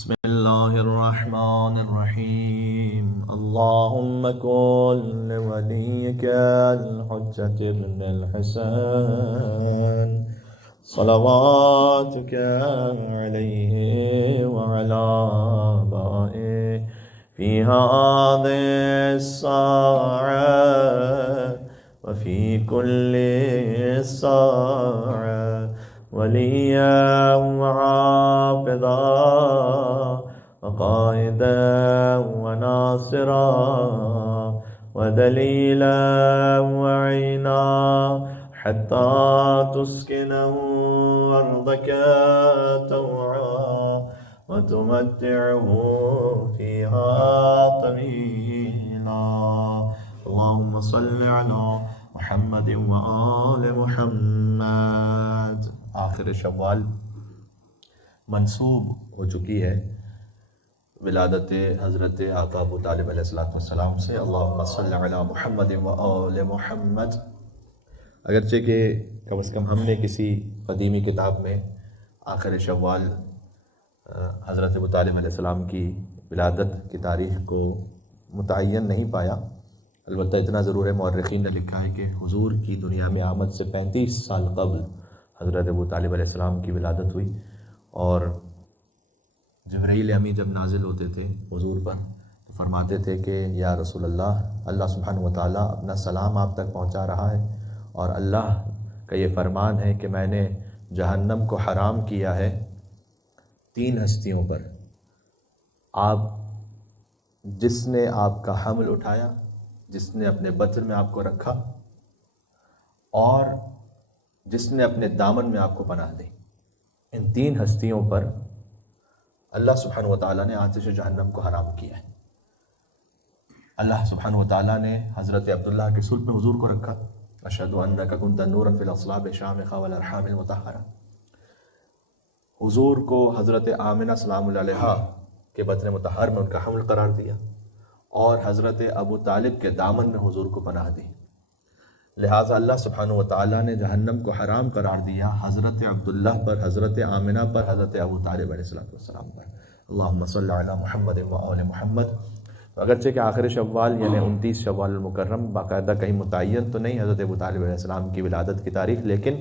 بسم الله الرحمن الرحيم. اللهم كن لوليك الحجة ابن الحسن صلواتك عليه وعلى آبائه في هذه الساعة وفي كل ساعة وليا وحافظا وقائدا وناصرا ودليلا وعينا حتى تسكنه أرضك طوعا وتمتعه فيها طويلا. اللهم صل على محمد وآل محمد. آخر شوال منسوب ہو چکی ہے ولادت حضرت آقا ابو طالب علیہ السلام سے. اللہم صلی علی محمد وآل محمد. اگرچہ کہ کم از کم ہم نے کسی قدیمی کتاب میں آخر شوال حضرت ابو طالب علیہ السلام کی ولادت کی تاریخ کو متعین نہیں پایا. البتہ اتنا ضرور ہے، مورخین نے لکھا ہے کہ حضور کی دنیا میں آمد سے 35 سال قبل حضرت ابو طالب علیہ السلام کی ولادت ہوئی، اور جبرائیل امی جب نازل ہوتے تھے حضور پر تو فرماتے تھے کہ یا رسول اللہ، اللہ سبحانہ وتعالیٰ اپنا سلام آپ تک پہنچا رہا ہے، اور اللہ کا یہ فرمان ہے کہ میں نے جہنم کو حرام کیا ہے 3 ہستیوں پر. آپ جس نے آپ کا حمل اٹھایا، جس نے اپنے بطن میں آپ کو رکھا، اور جس نے اپنے دامن میں آپ کو پناہ دی. ان 3 ہستیوں پر اللہ سبحانہ وتعالیٰ نے آتش جہنم کو حرام کیا ہے. اللہ سبحانہ وتعالیٰ نے حضرت عبداللہ کے صلب میں حضور کو رکھا. اشہد انک کنت نورا فی الاصلاب شامخا والارحام المطہرہ. حضور کو حضرت آمنہ سلام اللہ علیہا کے بطن مطہر میں ان کا حمل قرار دیا، اور حضرت ابو طالب کے دامن میں حضور کو پناہ دی. لہٰذا اللہ سبحانہ وتعالیٰ نے جہنم کو حرام قرار دیا حضرت عبداللہ پر، حضرت آمنہ پر، حضرت ابو طالب علیہ السلام پر. اللہم صلی علی محمد وآل محمد. اگرچہ کہ آخر شوال یعنی 29 شوال المکرم باقاعدہ کہیں متعین تو نہیں حضرت ابو طالب علیہ السلام کی ولادت کی تاریخ، لیکن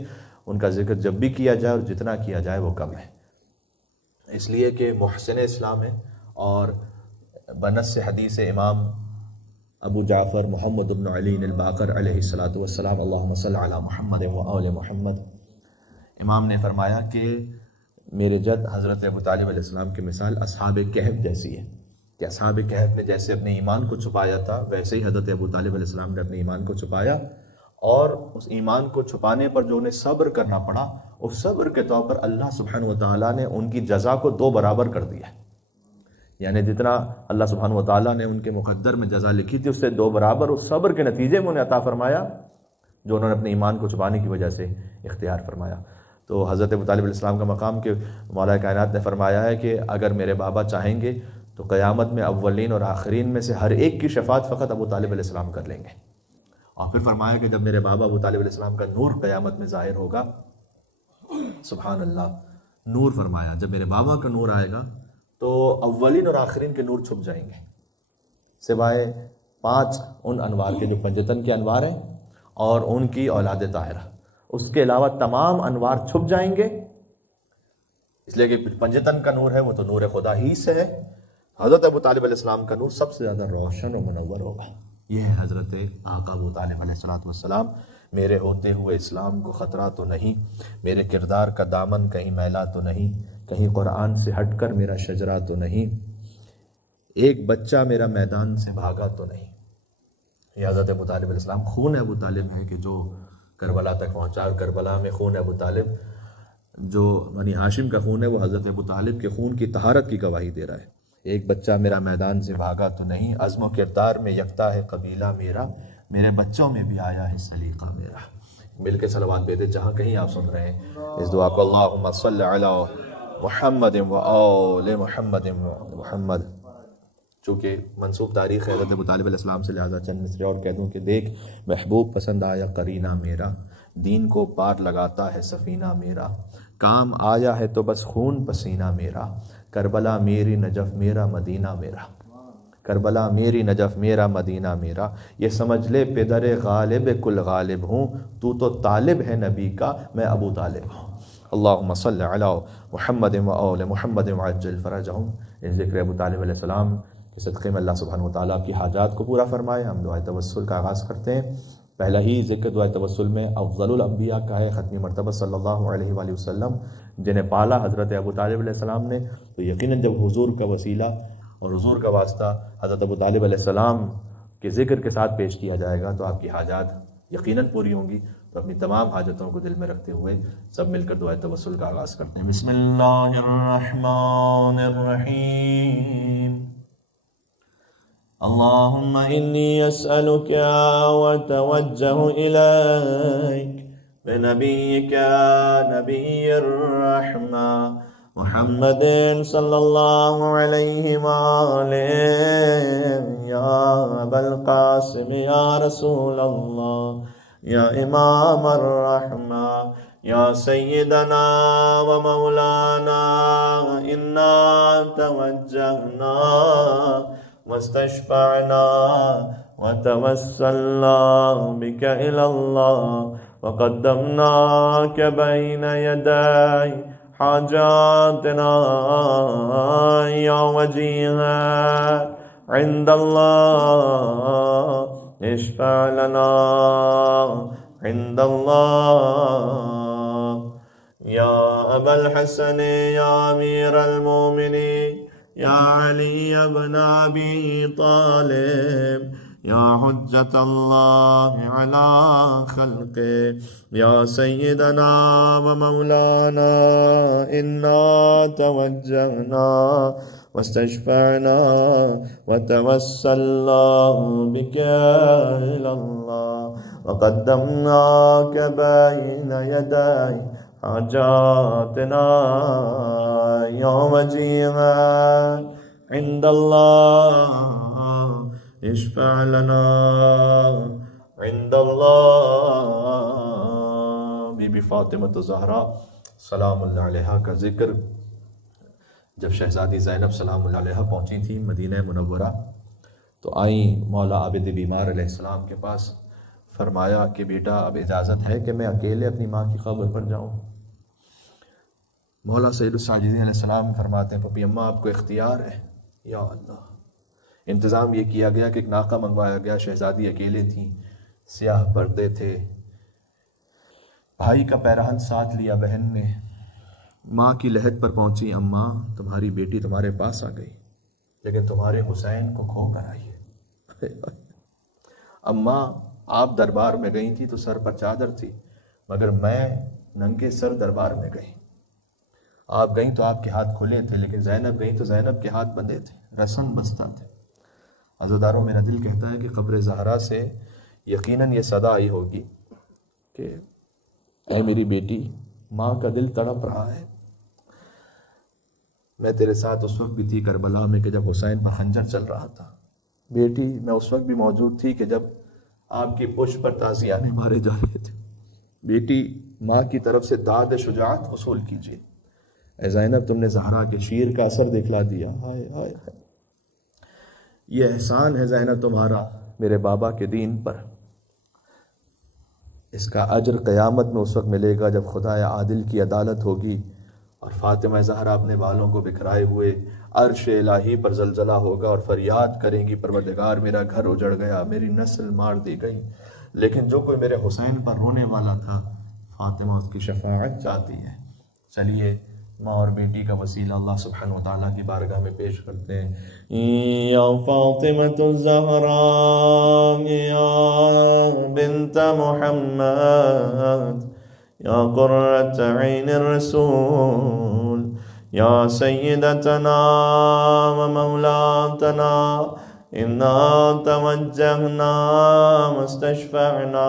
ان کا ذکر جب بھی کیا جائے اور جتنا کیا جائے وہ کم ہے، اس لیے کہ محسن اسلام ہے. اور بنص حدیث امام ابو جعفر محمد بن علی الباقر علیہ السلام اللہم صلی علی محمد وآل محمد، امام نے فرمایا کہ میرے جد حضرت ابو طالب علیہ السلام کی مثال اصحاب کہف جیسی ہے، کہ اصحاب کہف نے جیسے اپنے ایمان کو چھپایا تھا ویسے ہی حضرت ابو طالب علیہ السلام نے اپنے ایمان کو چھپایا، اور اس ایمان کو چھپانے پر جو انہیں صبر کرنا پڑا، اس صبر کے طور پر اللہ سبحانہ وتعالیٰ نے ان کی جزا کو 2 برابر کر دیا. یعنی جتنا اللہ سبحانہ وتعالیٰ نے ان کے مقدر میں جزا لکھی تھی اس سے 2 برابر اس صبر کے نتیجے میں انہیں عطا فرمایا جو انہوں نے اپنے ایمان کو چھپانے کی وجہ سے اختیار فرمایا. تو حضرت ابو طالب علیہ السلام کا مقام کہ مولا کائنات نے فرمایا ہے کہ اگر میرے بابا چاہیں گے تو قیامت میں اولین اور آخرین میں سے ہر ایک کی شفاعت فقط ابو طالب علیہ السلام کر لیں گے. اور پھر فرمایا کہ جب میرے بابا ابو طالب علیہ السلام کا نور قیامت میں ظاہر ہوگا، سبحان اللہ، نور فرمایا جب میرے بابا کا نور آئے گا تو اولین اور آخرین کے نور چھپ جائیں گے، سوائے 5 ان انوار کے جو پنجتن کے انوار ہیں اور ان کی اولاد طاہرہ. اس کے علاوہ تمام انوار چھپ جائیں گے، اس لیے کہ پنجتن کا نور ہے وہ تو نور خدا ہی سے ہے. حضرت ابو طالب علیہ السلام کا نور سب سے زیادہ روشن و منور ہوگا. یہ ہے حضرت آقا ابو طالب علیہ السلام. میرے ہوتے ہوئے اسلام کو خطرہ تو نہیں، میرے کردار کا دامن کہیں میلا تو نہیں، کہیں قرآن سے ہٹ کر میرا شجرہ تو نہیں، ایک بچہ میرا میدان سے بھاگا تو نہیں. یہ حضرت ابو طالب علیہ السلام خون ابو طالب ہے کہ جو کربلا تک پہنچا. کربلا میں خون ابو طالب جو بنی ہاشم کا خون ہے وہ حضرت ابو طالب کے خون کی طہارت کی گواہی دے رہا ہے. ایک بچہ میرا میدان سے بھاگا تو نہیں، عزم و کردار میں یکتا ہے قبیلہ میرا، میرے بچوں میں بھی آیا ہے سلیقہ میرا. مل کے صلوات بھیجے جہاں کہیں آپ سن رہے ہیں اس دعا کو. اللہم صلی علی محمد وآل محمد محمد. چونکہ منسوب تاریخ ہے حضرت ابو طالب علیہ السلام سے، لہٰذا چند مصرے اور کہہ دوں کہ دیکھ محبوب پسند آیا قرینہ میرا، دین کو پار لگاتا ہے سفینہ میرا، کام آیا ہے تو بس خون پسینہ میرا، کربلا میری نجف میرا مدینہ میرا، کربلا میری نجف میرا مدینہ میرا، یہ سمجھ لے پدر غالب کل غالب ہوں، تو طالب ہے نبی کا، میں ابو طالب ہوں۔ اللہم صلی علی محمد و آل محمد وعجل فرجہم۔ اس ذکر ابو طالب علیہ السلام کے صدقے میں اللہ سبحانہ وتعالیٰ آپ کی حاجات کو پورا فرمائے۔ ہم دعائے توسل کا آغاز کرتے ہیں۔ پہلا ہی ذکر دعائے توسل میں افضل الانبیاء کا ہے، ختمی مرتبہ صلی اللہ علیہ وآلہ وسلم جنہیں پالا حضرت ابو طالب علیہ السلام نے، تو یقیناً جب حضور کا وسیلہ اور حضور کا واسطہ حضرت ابو طالب علیہ السلام کے ذکر کے ساتھ پیش کیا جائے گا تو آپ کی حاجات یقیناً پوری ہوں گی۔ تو اپنی تمام حاجتوں کو دل میں رکھتے ہوئے سب مل کر دعائے توسل کا آغاز کرتے ہیں۔ بسم اللہ الرحمن الرحیم۔ اللہم انی اسألک واتوجہ الیک بنبیک نبی الرحمہ محمد صلی اللہ علیہ وآلہ، یا ابا القاسم یا رسول اللہ یا امام الرحمہ یا سیدنا و مولانا، انا توجہنا واستشفعنا وتوسلنا بک الی اللہ وقدمناک بین یدی حاجاتنا یا وجیہا عند اللہ، اشفع لنا عند اللہ، یا ابا الحسن یا امیر المومنین یا علی بن ابی طالب یا حجت اللہ علی خلقہ یا سیدنا و مولانا، انا توجہنا واستشفعنا وتوسلنا بک الی اللہ وقدمناک بین یدی حاجاتنا یا وجیہا عند اللہ، اشفع لنا عند اللہ۔ بی بی فاطمۃ الزہرا سلام اللہ علیہا کا ذکر جب شہزادی زینب سلام اللہ علیہا پہنچی تھی مدینہ منورہ تو آئیں مولا عابد بیمار علیہ السلام کے پاس، فرمایا کہ بیٹا اب اجازت ہے کہ میں اکیلے اپنی ماں کی قبر پر جاؤں؟ مولا سید الساجدین علیہ السلام فرماتے ہیں پپی اماں آپ کو اختیار ہے۔ یا اللہ، انتظام یہ کیا گیا کہ ایک ناقہ منگوایا گیا، شہزادی اکیلے تھیں، سیاہ پردے تھے، بھائی کا پیرہن ساتھ لیا بہن نے، ماں کی لحد پر پہنچی، اماں تمہاری بیٹی تمہارے پاس آ گئی لیکن تمہارے حسین کو کھو کر آئی ہے۔ اماں آپ دربار میں گئی تھی تو سر پر چادر تھی، مگر میں ننگے سر دربار میں گئی۔ آپ گئیں تو آپ کے ہاتھ کھلے تھے، لیکن زینب گئیں تو زینب کے ہاتھ بندھے تھے، رسن بستہ تھے۔ عزاداروں میرا دل کہتا ہے کہ قبر زہرا سے یقیناً یہ صدا آئی ہوگی کہ اے میری بیٹی، ماں کا دل تڑپ رہا ہے، میں تیرے ساتھ اس وقت بھی تھی کربلا میں کہ جب حسین پر خنجر چل رہا تھا، بیٹی میں اس وقت بھی موجود تھی کہ جب آپ کی پشت پر تازیانے مارے جا رہے تھے، بیٹی ماں کی طرف سے داد شجاعت وصول کیجیے۔ اے زینب تم نے زہرا کے شیر کا اثر دکھلا دیا، ہائے ہائے ہائے، یہ احسان ہے زینب تمہارا میرے بابا کے دین پر، اس کا اجر قیامت میں اس وقت ملے گا جب خدا عادل کی عدالت ہوگی اور فاطمہ زہرا اپنے بالوں کو بکھرائے ہوئے عرش الہی پر زلزلہ ہوگا اور فریاد کریں گی پروردگار میرا گھر اجڑ گیا، میری نسل مار دی گئی، لیکن جو کوئی میرے حسین پر رونے والا تھا فاطمہ اس کی شفاعت چاہتی ہے۔ چلیے ماں اور بیٹی کا وسیلہ اللہ سبحانہ وتعالیٰ کی بارگاہ میں پیش کرتے ہیں۔ یا فاطمۃ الزہرا یا بنت محمد یا قرۃ عین الرسول یا سیدتنا و مولاتنا، انا توجہنا واستشفعنا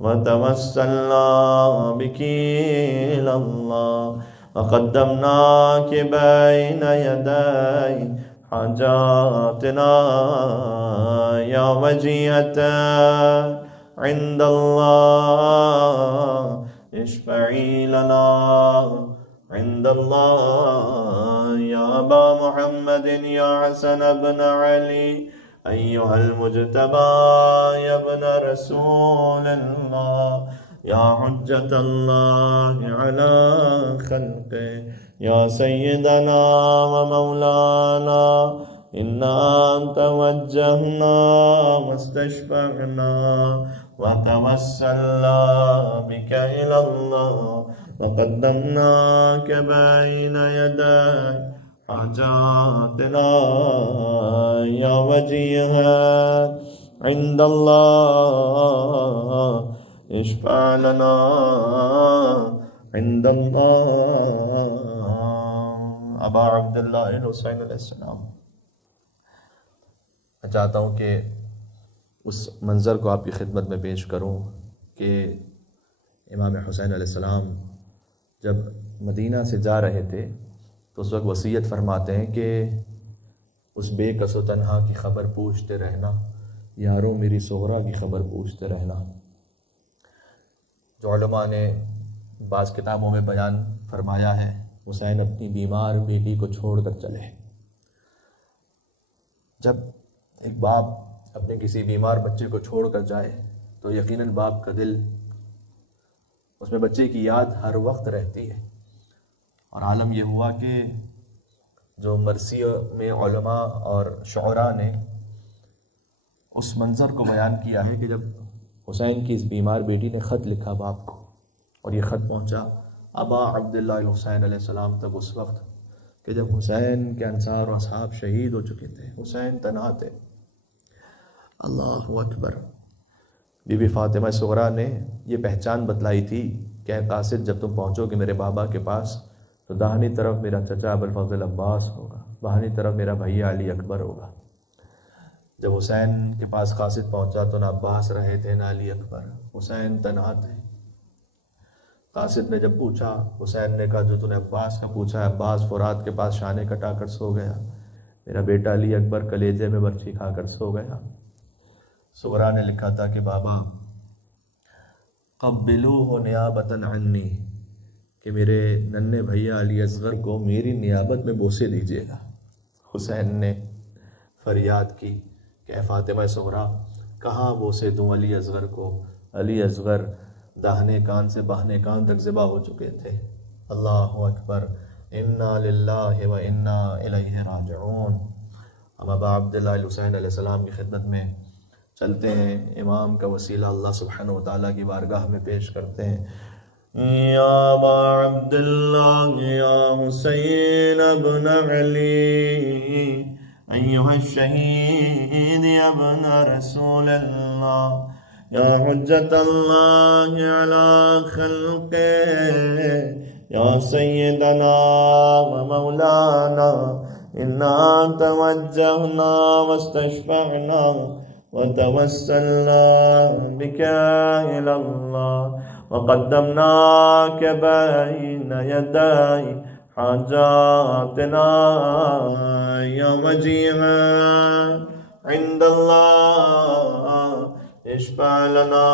وتوسلنا بک الی اللہ وقدمناک بین یدی حاجاتنا یا وجیہۃ عند اللہ، اشفعی لنا عند اللہ أبا محمد يا حسن بن علي أيها المجتبى يا ابن رسول الله يا حجة الله على خلقه يا سيدنا ومولانا إنا توجهنا واستشفعنا وتوسلنا بك إلى الله وقدمناك بين يديك حاجاتنا يا وجيها عند الله اشفع لنا عند الله ابا عبداللہ حسین علیہ السلام. میں چاہتا ہوں کہ اس منظر کو آپ کی خدمت میں پیش کروں کہ امام حسین علیہ السلام جب مدینہ سے جا رہے تھے تو اس وقت وصیت فرماتے ہیں کہ اس بے کس و تنہا کی خبر پوچھتے رہنا، یارو میری صغرا کی خبر پوچھتے رہنا. جو علماء نے بعض کتابوں میں بیان فرمایا ہے حسین اپنی بیمار بیٹی کو چھوڑ کر چلے. جب ایک باپ اپنے کسی بیمار بچے کو چھوڑ کر جائے تو یقیناً باپ کا دل اس میں بچے کی یاد ہر وقت رہتی ہے. اور عالم یہ ہوا کہ جو مرثیہ میں علماء اور شعراء نے اس منظر کو بیان کیا ہے کہ جب حسین کی اس بیمار بیٹی نے خط لکھا باپ کو اور یہ خط پہنچا ابا عبداللہ الحسین علیہ السلام تک اس وقت کہ جب حسین کے انصار و اصحاب شہید ہو چکے تھے، حسین تنہا تھے. اللہ اکبر. بی بی فاطمہ صغرا نے یہ پہچان بتلائی تھی کہ اے قاصد جب تم پہنچو گے میرے بابا کے پاس تو داہنی طرف میرا چچا ابوالفضل عباس ہوگا، بائیں طرف میرا بھیا علی اکبر ہوگا. جب حسین کے پاس قاصد پہنچا تو نہ عباس رہے تھے نہ علی اکبر، حسین تنہا تھے. قاصد نے جب پوچھا، حسین نے کہا جو تو نے عباس کا پوچھا ہے، عباس فرات کے پاس شانے کٹا کر سو گیا، میرا بیٹا علی اکبر کلیجے میں برچھی کھا کر سو گیا. صغرا نے لکھا تھا کہ بابا قبلوہ نیابۃ عنی، کہ میرے ننھے بھیا علی اصغر کو میری نیابت میں بوسے دیجیے گا. حسین نے فریاد کی کہ اے فاطمہ صغرا کہاں بوسے دوں علی اصغر کو، علی اصغر داہنے کان سے باہنے کان تک ذبح ہو چکے تھے. اللہ اکبر. انا للہ و انا الیہ راجعون. ہم ابا عبداللہ الحسین علیہ السلام کی خدمت میں چلتے ہیں، امام کا وسیلہ اللہ سبحانہ و تعالیٰ کی بارگاہ میں پیش کرتے ہیں. یا ابا عبداللہ یا حسین ابن علی ایہا الشہید ابن رسول اللہ یا حجت اللہ علی خلقہ یا سیدنا و مولانا انا توجہنا واستشفعنا وتوسلنا بك إلى الله وقدمناك بين يدي حاجاتنا يا وجيها عند الله اشفع لنا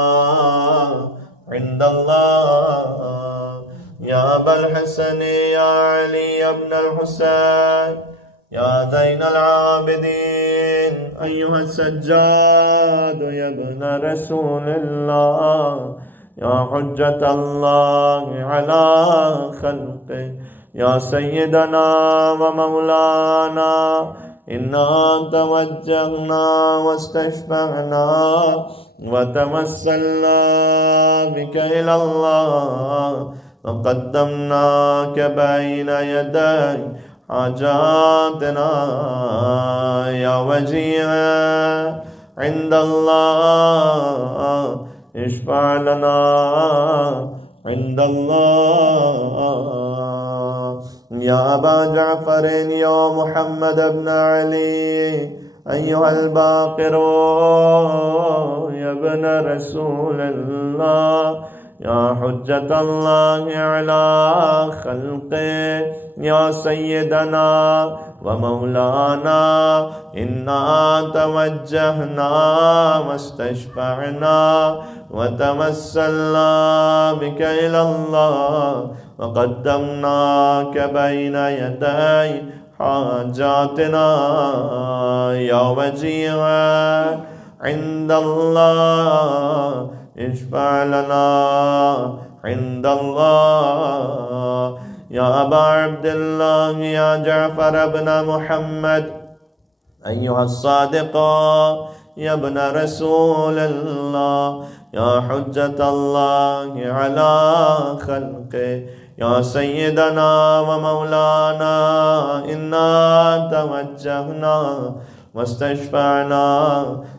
عند الله يا أبا الحسن يا علي بن الحسين يا زين العابدين أيها السجاد يا ابن رسول الله يا حجة الله على خلقه يا سيدنا ومولانا إنا توجهنا واستشفعنا وتوسلنا بك إلى الله وقدمناك بين يدي حاجاتنا يا وجيها عند الله اشفع لنا عند الله يا أبا جعفر يا محمد بن علي أيها الباقر يا ابن رسول الله يا حجة الله على خلقه يا سيدنا ومولانا إنا توجهنا واستشفعنا وتوسلنا بك إلى الله وقدمناك بين يدي حاجاتنا يا وجيها عند الله اشفع لنا عند الله يا أبا عبد الله يا جعفر بن محمد أيها الصادق يا ابن رسول الله يا حجة الله على خلقه يا سيدنا ومولانا إنا توجهنا واستشفعنا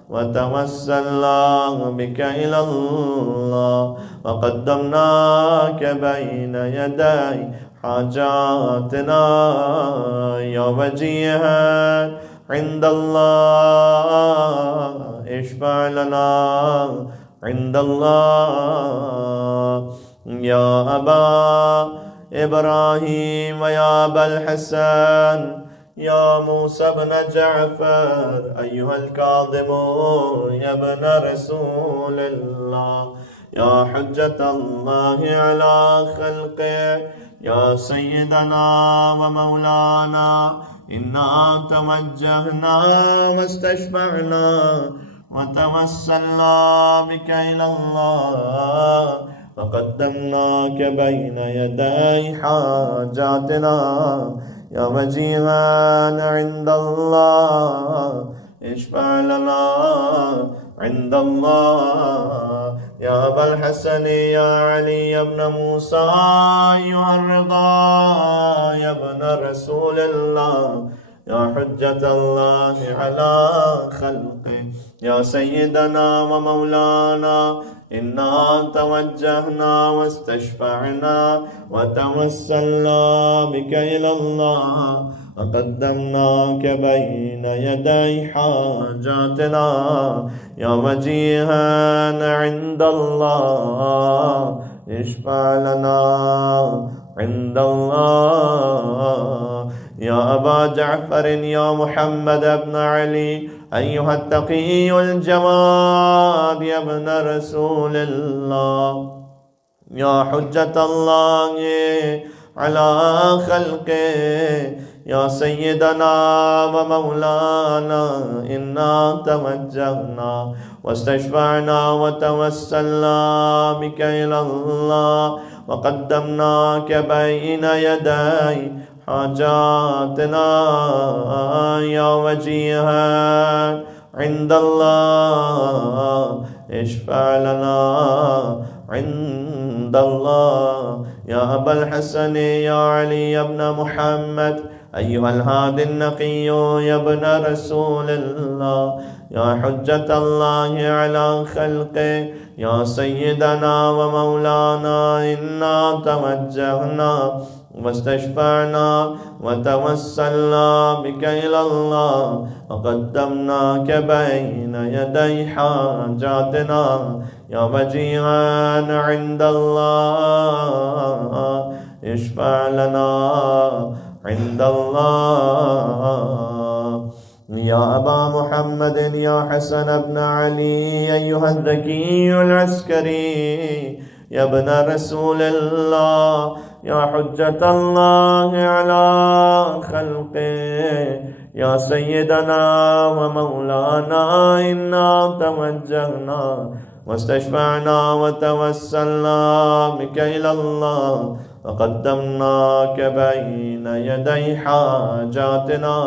وتوسلنا بك إلى الله وقدمناك بين يدي حاجاتنا يا وجيها عند الله اشفع لنا عند الله يا أبا إبراهيم ويا أبا الحسن يا موسى بن جعفر أيها الكاظم يا ابن رسول الله يا حجة الله على خلقه يا سيدنا ومولانا إنا توجهنا واستشفعنا وتوسلنا بك إلى الله وقدمناك بين يدي حاجاتنا يا وجيها عند الله اشفع لنا عند الله يا أبا الحسن يا علي يا ابن موسى أيها الرضا يا ابن رسول الله يا حجة الله على خلقه يا سيدنا ومولانا إنا توجهنا واستشفعنا وتوسلنا بك إلى الله وقدمناك بين يدي حاجاتنا يا وجيها عند الله اشفع لنا عند الله يا أبا جعفر يا محمد بن علي أيها التقي الجواد يا ابن رسول الله يا حجة الله على خلقه يا سيدنا ومولانا إنا توجهنا واستشفعنا وتوسلنا بك إلى الله وقدمناك بين يدي حاجاتنا يا وجيها عند الله اشفع لنا عند الله يا أبا الحسن يا علي يا ابن محمد أيها الهادي النقي يا ابن رسول الله يا حجة الله على خلقه يا سيدنا ومولانا إنا توجهنا واستشفعنا وتوسلنا بك إلى الله وقدمناك بين يدي حاجاتنا يا وجيها عند الله اشفع لنا عند الله يا أبا محمد يا حسن بن علي أيها الذكي العسكري يا ابن رسول الله يا حجة الله على خلقه يا سيدنا ومولانا إنا توجهنا واستشفعنا وتوسلنا بك إلى الله وقدمناك بين يدي حاجاتنا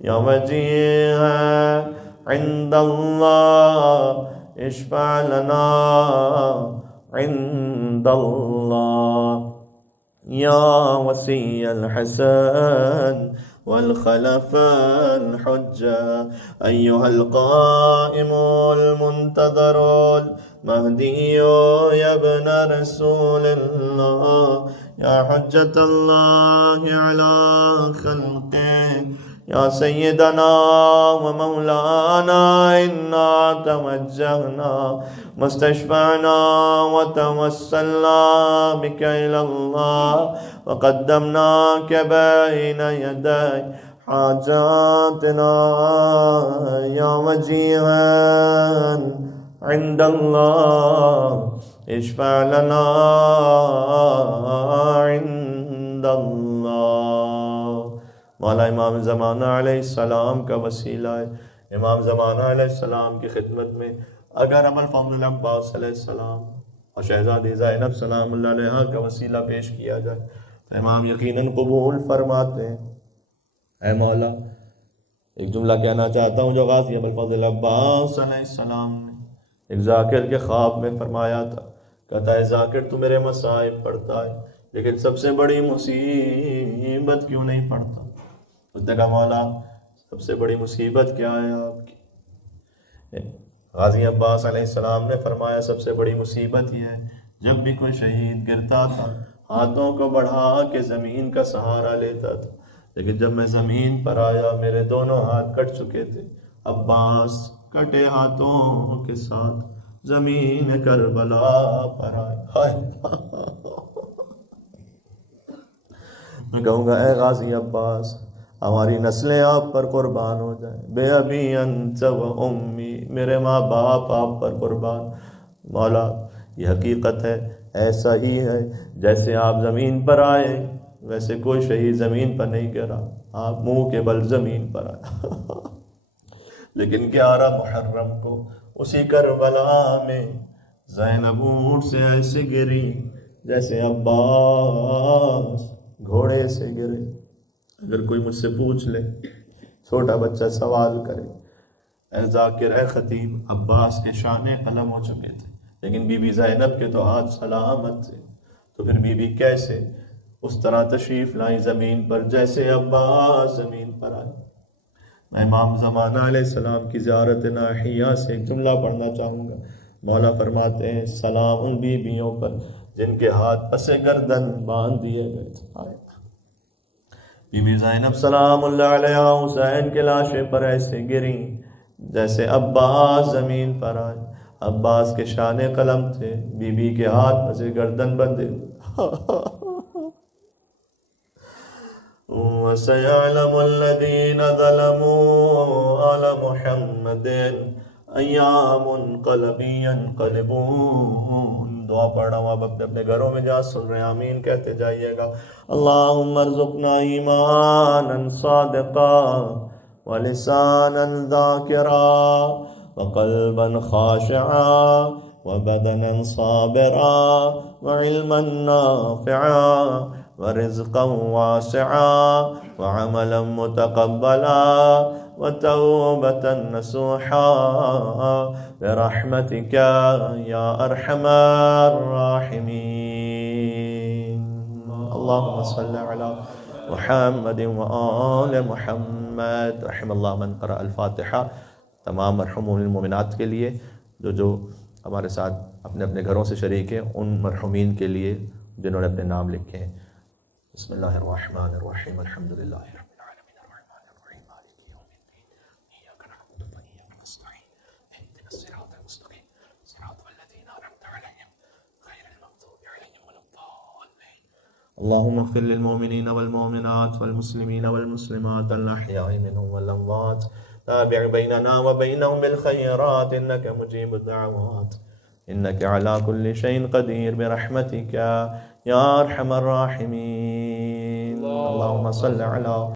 يا وجيها عند الله اشفع لنا عند الله يا وصي الحسن والخلفاء الحجة أيها القائم المنتظر المهدي يا ابن رسول الله يا حجة الله على خلقه يا سيدنا ومولانا إنا توجهنا واستشفعنا وتوسلنا بك إلى الله وقدمناك بين يدي حاجاتنا يا وجيها عند الله اشفع لنا عند الله مولا امام زمانہ علیہ السلام کا وسیلہ ہے، امام زمانہ علیہ السلام کی خدمت میں اگر ابو الفضل عباس علیہ السلام اور شہزادی زینب سلام اللہ علیہا کا وسیلہ پیش کیا جائے تو امام یقیناً قبول فرماتے ہیں۔ اے مولا، ایک جملہ کہنا چاہتا ہوں جو غازی ابو الفضل عباس علیہ السلام نے ایک ذاکر کے خواب میں فرمایا تھا۔ کہتا ہے ذاکر تو میرے مصائب پڑھتا ہے لیکن سب سے بڑی مصیبت کیوں نہیں پڑھتا؟ اس نے کہا مولا سب سے بڑی مصیبت کیا ہے آپ کی؟ غازی عباس علیہ السلام نے فرمایا سب سے بڑی مصیبت یہ ہے جب بھی کوئی شہید گرتا تھا ہاتھوں کو بڑھا کے زمین کا سہارا لیتا تھا، لیکن جب میں زمین پر آیا میرے دونوں ہاتھ کٹ چکے تھے۔ عباس کٹے ہاتھوں کے ساتھ زمین کربلا پر آئے۔ میں کہوں گا اے غازی عباس ہماری نسلیں آپ پر قربان ہو جائیں، بے ابی انت و امی، میرے ماں باپ آپ پر قربان۔ مولا یہ حقیقت ہے، ایسا ہی ہے جیسے آپ زمین پر آئے ویسے کوئی شہید زمین پر نہیں گرا، آپ منہ کے بل زمین پر آئے۔ لیکن 11 محرم کو اسی کربلا میں زینب اونٹ سے ایسے گری جیسے عباس گھوڑے سے گرے۔ اگر کوئی مجھ سے پوچھ لے، چھوٹا بچہ سوال کرے، اے ذاکر اے خطیب، عباس کے شانے قلم ہو چکے تھے لیکن بی بی زینب کے تو ہاتھ سلامت تھے، تو پھر بی بی کیسے اس طرح تشریف لائیں زمین پر جیسے عباس زمین پر آئے؟ میں امام زمانہ علیہ السلام کی زیارت ناحیہ سے ایک جملہ پڑھنا چاہوں گا۔ مولا فرماتے ہیں سلام ان بیویوں پر جن کے ہاتھ پس گردن باندھ دیے گئے تھے۔ بی بی زینب سلام اللہ علیہ حسین کے لاشے پر ایسے گریں جیسے عباس زمین پر آئے۔ عباس کے شان قلم تھے، بی بی کے ہاتھ پس گردن بندھے۔ وَسَيَعْلَمُ الَّذِينَ ظَلَمُوا عَلَى مُحَمَّدٍ أَيَّا مُنْقَلَبٍ يَنْقَلِبُونَ۔ دعا پڑھ رہا ہوں، آپ اپنے اپنے گھروں میں جہاں سن رہے ہیں آمین کہتے جائیے گا۔ اللہم ارزقنا ایمانا صادقا ولسانا ذاکرا وقلبا خاشعا وبدنا صابرا وعلما نافعا ورزقا واسعا وعملا متقبلا وتوبة نصوحا برحمتك يا أرحم الراحمين۔ اللهم صل على محمد وآل محمد۔ رحم اللہ من قرأ الفاتحہ۔ تمام مرحومین المومنات کے لیے جو ہمارے ساتھ اپنے اپنے گھروں سے شریک ہیں، ان مرحومین کے لیے جنہوں نے اپنے نام لکھے ہیں۔ بسم اللہ الرحمن الرحیم، الحمد للہ رب العالمین الرحمن الرحیم مالک یوم الدین ایاک نعبد و ایاک نستعین اهدنا الصراط المستقیم صراط الذین انعمت علیہم غیر المغضوب علیہم ولا الضالین۔ اللهم اغفر للمؤمنين والمؤمنات والمسلمين والمسلمات الأحياء منهم والأموات، تابع بيننا وبينهم بالخيرات إنك مجيب الدعوات، إنك على كل شيء قدير برحمتك يا أرحم الراحمين۔ اللهم صل على